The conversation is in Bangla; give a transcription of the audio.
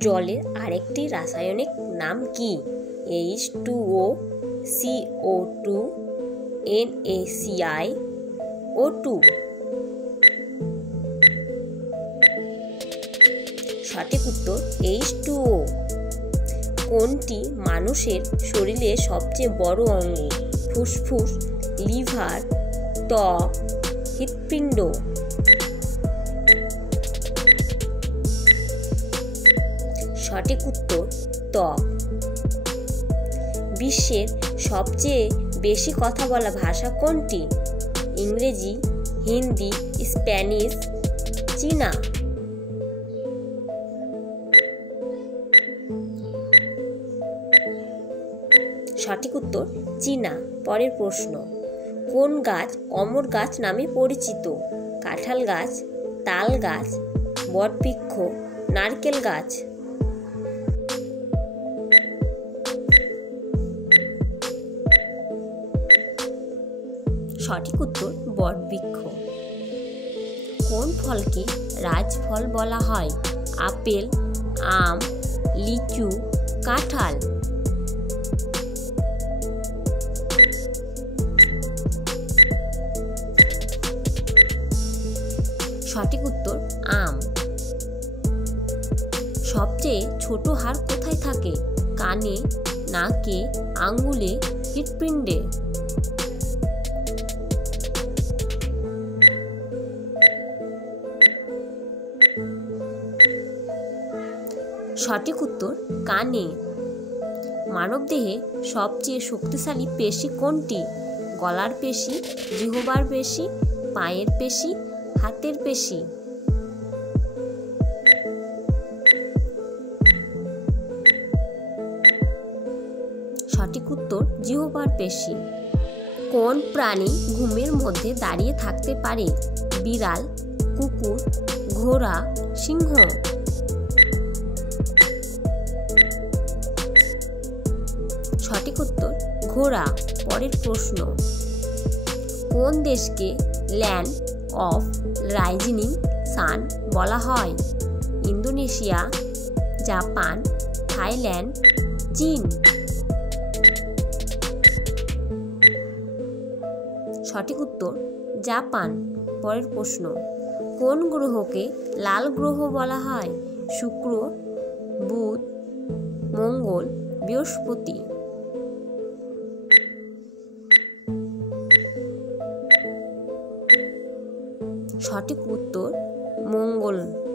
জলের আরেকটি রাসায়নিক নাম কি? H2O, CO2, NaClO2। সঠিক উত্তর H2O। কোনটি মানুষের শরীরে সবচেয়ে বড় অঙ্গ? ফুসফুস, লিভার, ত্বক, হৃৎপিণ্ড। সঠিক উত্তর ত্বক। বিশ্বের সবচেয়ে বেশি কথা বলা ভাষা কোনটি? ইংরেজি, হিন্দি, স্প্যানিশ, চীনা। সঠিক উত্তর চীনা। পরের প্রশ্ন, কোন গাছ অমর গাছ নামে পরিচিত? কাঁঠাল গাছ, তাল গাছ, বটবৃক্ষ, নারকেল গাছ। সঠিক উত্তর বটবৃক্ষ। কোন ফলকে রাজফল বলা হয়? আপেল, আম, লিচু, কাঁঠাল। সঠিক উত্তর আম। সবচেয়ে ছোট হাড় কোথায় থাকে? কানে, নাকে, আঙ্গুলে, হৃৎপিণ্ডে। সঠিক উত্তর কানে। মানবদেহে সবচেয়ে শক্তিশালী পেশি কোনটি? গলার পেশি, জিহ্বার পেশি, পায়ের পেশি, হাতের পেশি। সঠিক উত্তর জিহ্বার পেশি। কোন প্রাণী ঘুমের মধ্যে দাঁড়িয়ে থাকতে পারে? বিড়াল, কুকুর, ঘোড়া, সিংহ। সঠিক উত্তর ঘোড়া। পরের প্রশ্ন, কোন দেশকে ল্যান্ড অফ রাইজিং সান বলা হয়? ইন্দোনেশিয়া, জাপান, থাইল্যান্ড, চীন। সঠিক উত্তর জাপান। পরের প্রশ্ন, কোন গ্রহকে লাল গ্রহ বলা হয়? শুক্র, বুধ, মঙ্গল, বৃহস্পতি। সঠিক উত্তর মঙ্গল।